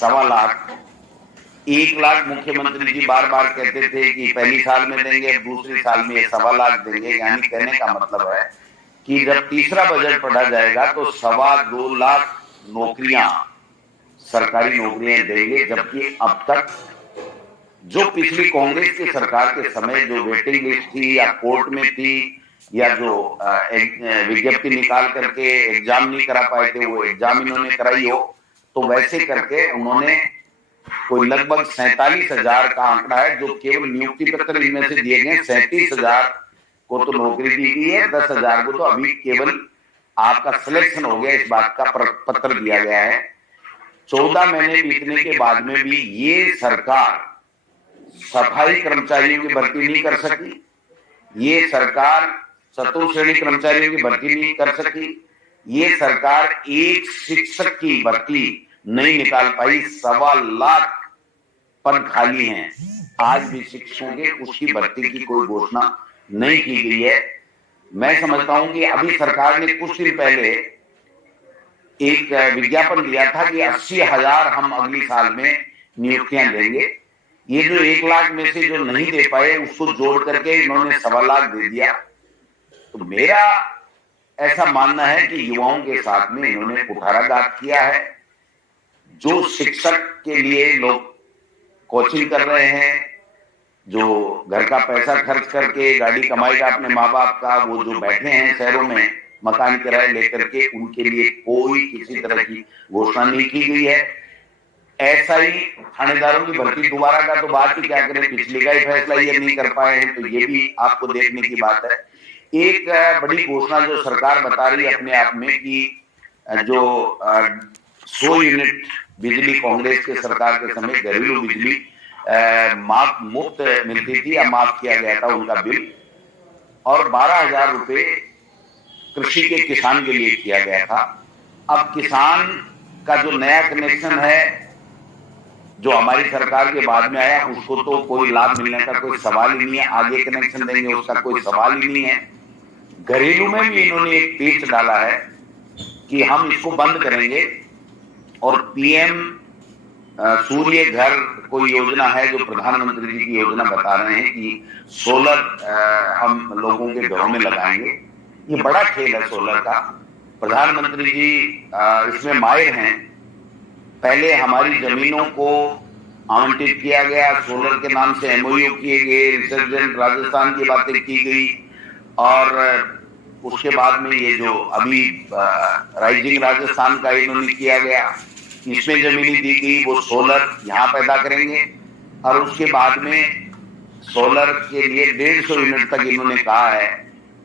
1.25 लाख, 1 लाख मुख्यमंत्री जी बार बार कहते थे कि पहली साल में देंगे, दूसरी साल में 1.25 लाख देंगे। यानी कहने का मतलब है कि जब तीसरा बजट पढ़ा जाएगा तो 2.25 लाख नौकरियां, सरकारी नौकरियां देंगे। जबकि अब तक जो पिछली कांग्रेस की सरकार के समय जो वेटिंग लिस्ट थी या कोर्ट में थी या जो विज्ञप्ति निकाल करके एग्जाम नहीं करा पाए थे, वो एग्जाम इन्होंने कराई हो, तो वैसे करके उन्होंने कोई लगभग 47,000 का आंकड़ा है जो केवल नियुक्ति पत्र इनमें से दिए गए। 37,000 को तो नौकरी दी गई है, 10,000 को तो अभी केवल आपका सिलेक्शन हो गया, इस बात का पत्र दिया गया है। 14 महीने बीतने के बाद में भी ये सरकार सफाई कर्मचारियों की भर्ती नहीं कर सकी, ये सरकार चतुर्थ श्रेणी कर्मचारियों की भर्ती नहीं कर सकी, ये सरकार एक शिक्षक की भर्ती नहीं निकाल पाई। 2.25 लाख पद खाली हैं, आज भी शिक्षकों के उसकी भर्ती की कोई घोषणा नहीं की गई है। मैं समझता हूं कि अभी सरकार ने कुछ दिन पहले एक विज्ञापन दिया था कि 80,000 हम अगली साल में नियुक्तियां देंगे। ये जो 1 लाख में से जो नहीं दे पाए उसको जोड़ करके इन्होंने 2.25 लाख दे दिया। तो मेरा ऐसा मानना है कि युवाओं के साथ में इन्होंने कुठाराघात किया है। जो शिक्षक के लिए लोग कोचिंग कर रहे हैं, जो घर का पैसा खर्च करके गाड़ी कमाएगा अपने माँ बाप का, वो जो बैठे हैं शहरों में मकान किराए लेकर के, उनके लिए कोई किसी तरह की घोषणा नहीं की गई है। ऐसा ही थानेदारों की भर्ती दोबारा का तो बात ही क्या करें, पिछले का ही फैसला ये नहीं कर पाए हैं, तो ये भी आपको देखने की बात है। एक बड़ी घोषणा जो सरकार बता रही है अपने आप में कि जो 100 यूनिट बिजली कांग्रेस के सरकार के समय घरेलू बिजली मुफ्त मिलती थी या माफ किया गया था उनका बिल, और 12,000 रुपए कृषि के किसान के लिए किया गया था। अब किसान का जो नया कनेक्शन है जो हमारी सरकार के बाद में आया, उसको तो कोई लाभ मिलने का कोई सवाल ही नहीं है, आगे कनेक्शन देंगे उसका कोई सवाल ही नहीं है। घरेलू में भी इन्होंने एक पेच डाला है कि हम इसको बंद करेंगे, और पीएम सूर्य घर कोई योजना है जो प्रधानमंत्री जी की योजना बता रहे हैं कि सोलर हम लोगों के घरों में लगाएंगे। ये बड़ा खेल है सोलर का, प्रधानमंत्री जी इसमें माहिर हैं। पहले हमारी जमीनों को आवंटित किया गया, सोलर के नाम से एमओयू किए गए, रिसर्जेंट राजस्थान की बातें की गई, और उसके बाद में ये जो अभी राइजिंग राजस्थान का इन्होंने किया गया, इसमें जमीन दी गई, वो सोलर यहाँ पैदा करेंगे। और उसके बाद में सोलर के लिए 150 यूनिट तक इन्होंने कहा है,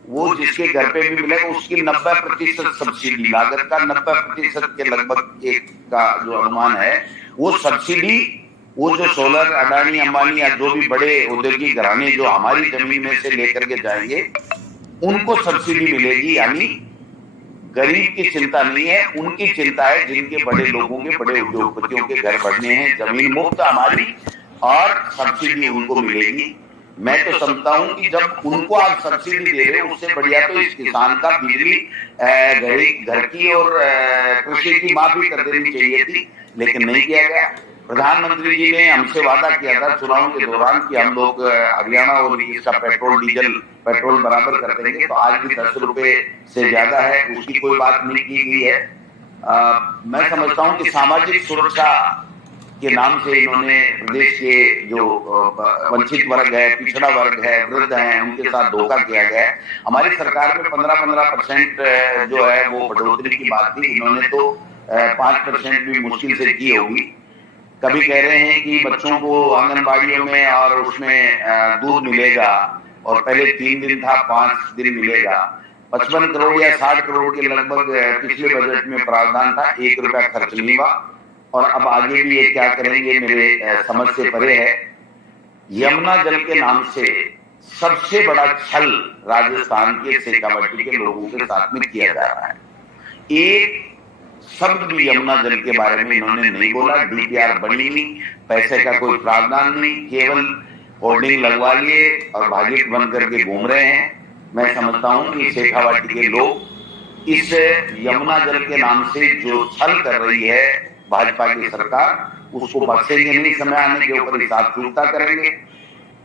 वो जिसके घर पे भी मिलेगा उसकी 90% सब्सिडी, लागत का 90% के लगभग एक का जो अनुमान है, वो सब्सिडी वो जो सोलर अडानी अंबानी या जो भी बड़े औद्योगिक घराने जो हमारी जमीन में से लेकर के जाएंगे उनको सब्सिडी मिलेगी। यानी गरीब की चिंता नहीं है, उनकी चिंता है जिनके बड़े लोगों के, बड़े उद्योगपतियों के घर बढ़ने हैं, जमीन मुफ्त हमारी और सब्सिडी उनको मिलेगी। मैं तो समझता हूं कि जब उनको आप सब्सिडी दे रहे हैं, उससे बढ़िया तो इस किसान का बिजली घर की और कृषि की माफी कर देनी चाहिए थी, लेकिन नहीं किया गया। प्रधानमंत्री जी ने हमसे वादा किया था चुनाव के दौरान कि हम लोग हरियाणा और इसका पेट्रोल बराबर कर देंगे, तो आज भी 10 रुपए से ज्यादा है, उसकी कोई बात नहीं की गई है। मैं समझता हूं कि सामाजिक सुरक्षा के नाम से इन्होंने प्रदेश के जो वंचित वर्ग है, पिछड़ा वर्ग है, वृद्ध हैं, उनके साथ धोखा किया गया है। हमारी सरकार में 15% जो है वो बढ़ोतरी की बात थी, इन्होंने तो 5% भी मुश्किल से की होगी। कभी कह रहे हैं कि बच्चों को आंगनबाड़ियों में और उसमें दूध मिलेगा, और पहले 3 दिन था, 5 दिन मिलेगा। 55 करोड़ या 60 करोड़ के लगभग पिछले बजट में प्रावधान था, 1 रुपया खर्च नहीं हुआ, और अब आगे भी ये क्या करेंगे मेरे समझ से परे है। यमुना जल के नाम से सबसे बड़ा छल राजस्थान के शेखावाटी के लोगों के साथ में किया जा रहा है। एक शब्द भी यमुना जल के बारे में इन्होंने नहीं बोला, डीपीआर बनी नहीं, पैसे का कोई प्रावधान नहीं, केवल होर्डिंग लगवा लिए और भाजपा बन करके घूम रहे हैं। मैं समझता हूं कि शेखावाटी के लोग इस यमुना जल के नाम से जो छल कर रही है भाजपा की सरकार, उसको बख्शेंगे नहीं, समय आने के ऊपर हिसाब चुकता करेंगे।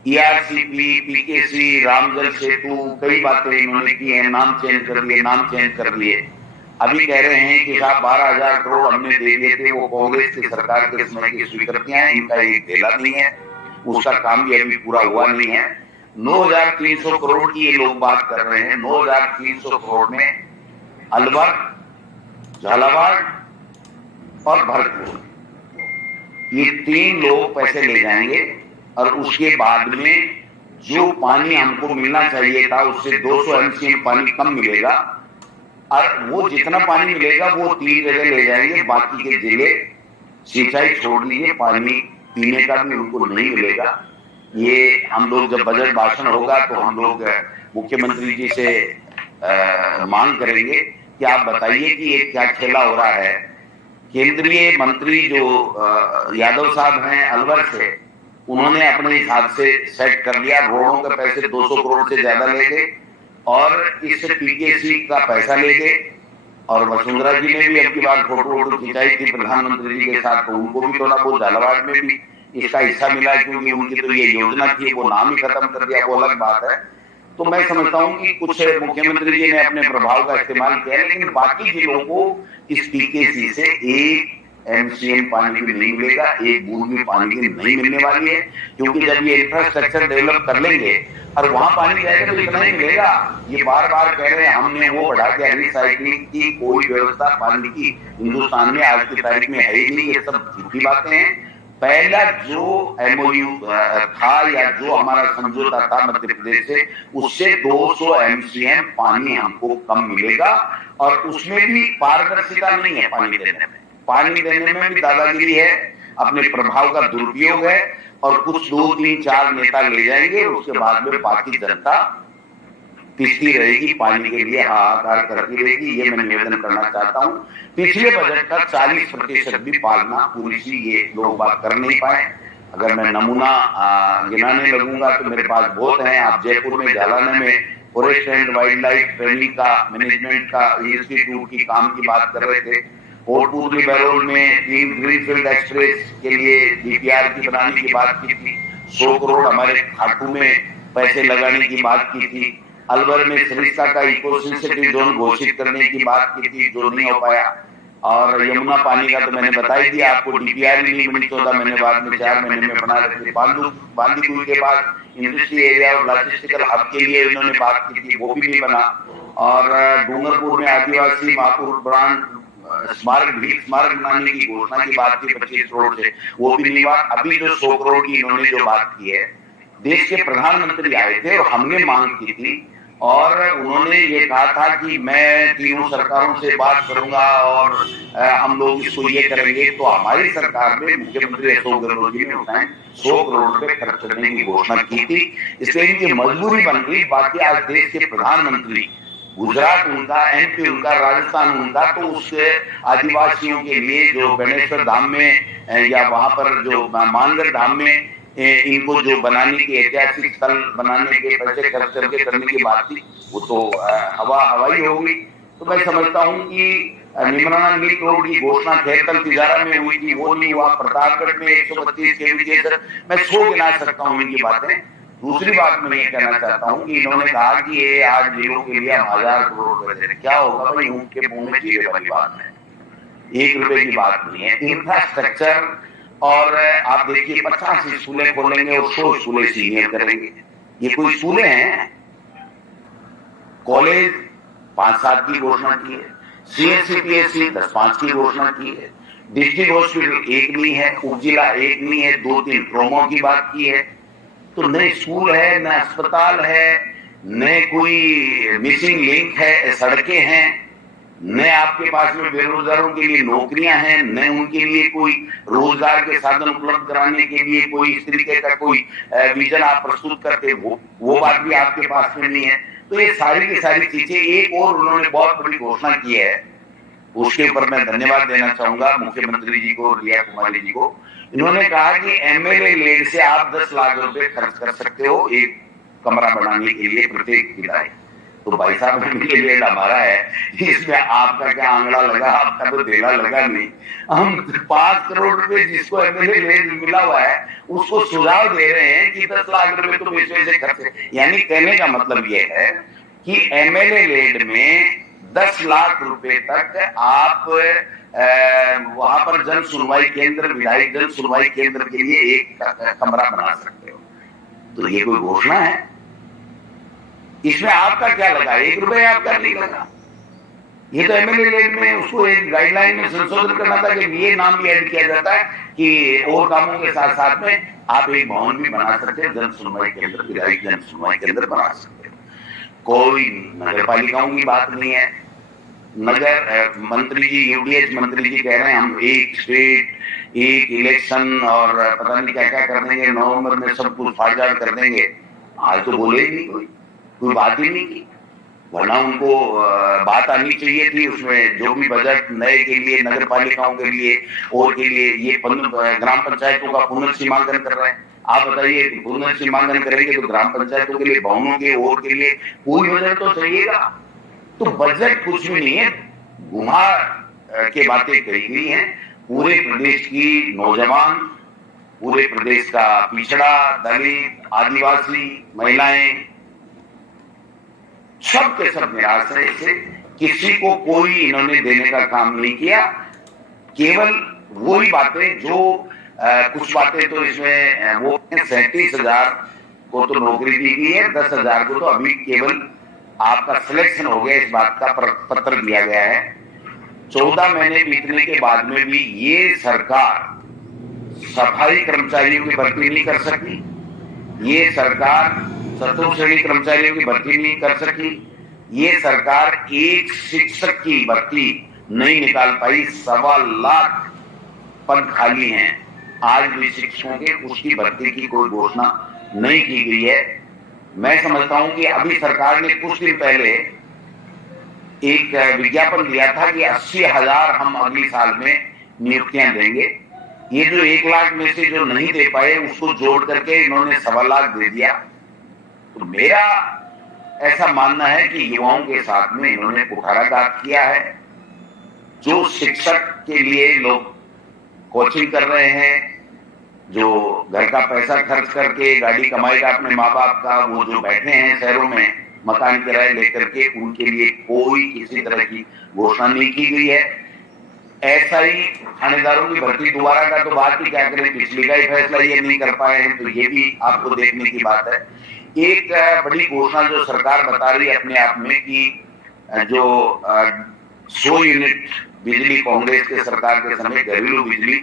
ERCP, PKC, रामजल सेतु, कई बातें इन्होंने की है, नाम चेंज कर दिए। अभी कह रहे हैं कि साहब 12,000 करोड़ हमने दे दिए थे, वो कांग्रेस की सरकार के समय की स्वीकृतियां हैं, इनका एक धेला नहीं है, उसका काम भी अभी पूरा हुआ नहीं है। 9,300 करोड़ की ये लोग बात कर रहे हैं। 9,300 करोड़ में अलवर, झालावाड़ और भरतपुर, ये 3 लोग पैसे ले जाएंगे और उसके बाद में जो पानी हमको मिलना चाहिए था उससे 200 MCM पानी कम मिलेगा, और वो जितना पानी मिलेगा वो 3 जगह ले जाएंगे, बाकी के जिले सिंचाई छोड़ दीजिए, पानी पीने का भी उनको नहीं मिलेगा। ये हम लोग जब बजट भाषण होगा तो हम लोग मुख्यमंत्री जी से मांग करेंगे कि आप बताइए कि ये क्या खेला हो रहा है। केंद्रीय मंत्री जो यादव साहब हैं अलवर से, उन्होंने अपने हिसाब से सेट कर लिया, रोडों के पैसे 200 करोड़ से ज्यादा ले गए और इस PKC का पैसा ले गए। और वसुंधरा जी ने भी अब की बार फोटो खिंचाई थी प्रधानमंत्री जी के साथ, तो उनको भी थोड़ा बहुत झालावाड़ में भी इसका हिस्सा मिला, क्योंकि उनकी तो ये योजना थी, वो नाम ही खत्म कर दिया, वो अलग बात है। तो मैं समझता हूं कि कुछ मुख्यमंत्री जी ने अपने प्रभाव का इस्तेमाल किया, लेकिन बाकी जिलों को इस PKC से 1 MCM पानी भी नहीं मिलेगा, 1 बूंद भी पानी की नहीं मिलने वाली है, क्योंकि जब ये इंफ्रास्ट्रक्चर डेवलप कर लेंगे और वहां पानी जाएगा तो इतना ही मिलेगा। ये बार बार कह रहे हैं हमने वो बढ़ा दिया, रिसाइकलिंग की कोई व्यवस्था पानी की हिंदुस्तान में आज की तारीख में है ही नहीं, ये सब झूठी बातें हैं। पहला जो MOU था या जो हमारा समझौता था मध्य प्रदेश से, उससे 200 MCM पानी हमको कम मिलेगा, और उसमें भी पारदर्शिता नहीं है पानी देने में। पानी देने में भी दादागिरी है, अपने प्रभाव का दुरुपयोग है, और कुछ 2, 3, 4 नेता ले जाएंगे, उसके बाद में बाकी जनता पिसती रहेगी, पानी के लिए हाहाकार करती रहेगी। ये मैं निवेदन करना चाहता हूं। पिछले बजट का 40% भी पालना पूरी सी ये लोग बात कर नहीं पाए। अगर मैं नमूना गिनाने लगूंगा तो मेरे पास बहुत है। आप जयपुर में जालाना में forest and wild life training का मैनेजमेंट का इंस्टीट्यूट की काम की बात कर रहे थे। कोटपुतली बहरोल में 3 ग्रीनफील्ड एक्सप्रेस के लिए DPR की बनाने की बात की थी। 100 करोड़ हमारे खाटू में पैसे लगाने की बात की थी। अलवर में सरिस्का का इको सेंसिटिव जोन घोषित करने की बात की थी, जो नहीं हो पाया। और यमुना पानी का तो मैंने बता ही दिया आपको, DPR ही नहीं बनी, 14 महीने बाद में 4 महीने में बना रहे थे। बांदीकुई के बाद इंडस्ट्री एरिया और लॉजिस्टिकल हब के लिए इन्होंने बात की थी, वो भी नहीं बना। और डूंगरपुर में आदिवासी महापुरुष ब्रांड स्मारक बनाने की घोषणा की बात की 25 करोड़ से, वो भी नहीं हुआ। अभी जो 100 करोड़ की इन्होंने जो बात की है, देश के प्रधानमंत्री आए थे और हमने मांग की थी, और उन्होंने ये कहा था कि मैं 3 सरकारों से बात करूंगा और हम लोग इसको ये करेंगे। तो हमारी सरकार में मुख्यमंत्री अशोक गहलोत जी ने उस टाइम 100 करोड़ रुपए खर्च करने की घोषणा की थी, इसलिए इनकी मजबूरी बन गई। बाकी आज देश के प्रधानमंत्री, गुजरात उनका, MP उनका, राजस्थान उनका, तो उस आदिवासियों के लिए जो बेनेश्वर धाम में या वहां पर जो मानगढ़ धाम में इनको जो बनाने की ऐतिहासिक स्थल बनाने के पैसे खर्च करके करने की बात थी, वो तो हवाई हो गई। तो मैं समझता हूँ कि निमराना लिंक रोड की घोषणा खेरतल तिजारा में हुई थी, वो नहीं हुआ। प्रतापगढ़ में 125 kV, मैं 100 गिना सकता हूँ इनकी बातें। दूसरी बात मैं ये कहना चाहता हूँ कि इन्होंने कहा कि ये आज जिलों के लिए हम 1000 करोड़ रुपए दे रहे। क्या होगा भाई, उनके मुंह में जीरे वाली बात है, 1 रुपए की बात नहीं है। इंफ्रास्ट्रक्चर, और आप देखिए 50 स्कूलें खोलेंगे और 100 स्कूलें सीनियर करेंगे। ये कोई स्कूलें हैं? कॉलेज 5-7 की घोषणा की है, CHCPSC 10-5 की घोषणा की है, डिस्ट्रिक्ट हॉस्पिटल 1 नहीं है, उपजिला 1 नहीं है, 2-3 ट्रोमो की बात की है। तो न स्कूल है, न अस्पताल है, न कोई मिसिंग लिंक है, सड़कें हैं, न आपके पास में बेरोजगारों के लिए नौकरियां हैं, न उनके लिए कोई रोजगार के साधन उपलब्ध कराने के लिए कोई इस तरीके का कोई विजन आप प्रस्तुत करते, वो बात भी आपके पास में नहीं है। तो ये सारी की सारी चीजें, एक और उन्होंने बहुत बड़ी घोषणा की है, उसके ऊपर मैं धन्यवाद देना चाहूंगा मुख्यमंत्री जी को, रिया कुमारी जी को। इन्होंने कहा कि MLA लेड से आप 10 लाख रुपए खर्च कर सकते हो एक कमरा बनाने के लिए प्रत्येक विधायक। तो भाई साहब एमएलए हमारा है, इसमें आपका क्या आंकड़ा लगा, आपका तो देना लगा नहीं। हम 5 करोड़ रुपए जिसको एमएलए मिला हुआ है उसको सुझाव दे रहे हैं कि 10 लाख रुपए तुम इसमें से खर्च। यानी कहने का मतलब ये है कि एमएलए लेड में 10 लाख रुपए तक आप वहां पर जन सुनवाई केंद्र, विधायक जन सुनवाई केंद्र के लिए एक कमरा बना सकते हो। तो ये कोई घोषणा है? इसमें आपका क्या लगा? 1 रुपए आपका नहीं लगा। ये तो एमएलए लेड में उसको एक गाइडलाइन में संशोधन करना था कि ये नाम भी ऐड किया जाता है कि और कामों के साथ साथ में आप एक भवन भी बना सकते हैं, जन सुनवाई केंद्र, विधायक जन सुनवाई केंद्र बना सकते हैं। कोई नगर पालिकाओं की बात नहीं है। नगर मंत्री जी, यूडीएच मंत्री जी कह रहे हैं हम एक स्टेट, एक इलेक्शन और पता नहीं क्या क्या कर देंगे, नवंबर में सब कुछ फाड़ कर देंगे। आज तो बोले ही नहीं, कोई बात ही नहीं की। वरना उनको बात आनी चाहिए थी उसमें, जो भी बजट नए के लिए, नगर पालिकाओं के लिए और के लिए, ये ग्राम पंचायतों का पुनर्सीमांकन कर रहे हैं। आप बताइए, पुनर्सीमांकन करेंगे तो ग्राम पंचायतों के लिए, भवनों के और के लिए कोई बजट तो चाहिएगा। तो बजट कुछ भी नहीं है, घुमा के बातें कही गई हैं। पूरे प्रदेश की नौजवान, पूरे प्रदेश का पिछड़ा, दलित, आदिवासी, महिलाएं, सब के सब निराश है इससे। किसी को कोई इन्होंने देने का काम नहीं किया। केवल वही बातें जो कुछ बातें तो इसमें वो 37,000 को तो नौकरी दी गई है, 10,000 को तो अभी केवल आपका सिलेक्शन हो गया, इस बात का पत्र दिया गया है। 14 महीने बीतने के बाद में भी ये सरकार सफाई कर्मचारियों की भर्ती नहीं कर सकी, ये सरकार चतुर्थ श्रेणी कर्मचारियों की भर्ती नहीं कर सकी, ये सरकार एक शिक्षक की भर्ती नहीं निकाल पाई। 1.25 लाख पद खाली हैं आज भी शिक्षकों के, उसकी भर्ती की कोई घोषणा नहीं की गई है। मैं समझता हूं कि अभी सरकार ने कुछ दिन पहले एक विज्ञापन दिया था कि 80,000 हम अगले साल में नियुक्तियां देंगे। ये जो 1 लाख में से जो नहीं दे पाए उसको जोड़ करके इन्होंने 1.25 लाख दे दिया। तो मेरा ऐसा मानना है कि युवाओं के साथ में इन्होंने कुठाराघात किया है। जो शिक्षक के लिए लोग कोचिंग कर रहे हैं, जो घर का पैसा खर्च करके गाड़ी कमाएगा अपने माँ बाप का, वो जो बैठे हैं शहरों में मकान किराए लेकर के, उनके लिए कोई किसी तरह की घोषणा नहीं की गई है। ऐसा ही थानेदारों की भर्ती दोबारा का तो बात ही क्या करें, पिछली का ही फैसला ये नहीं कर पाए हैं, तो ये भी आपको देखने की बात है। एक बड़ी घोषणा जो सरकार बता रही है अपने आप में कि जो 100 यूनिट बिजली कांग्रेस के सरकार के समय घरेलू बिजली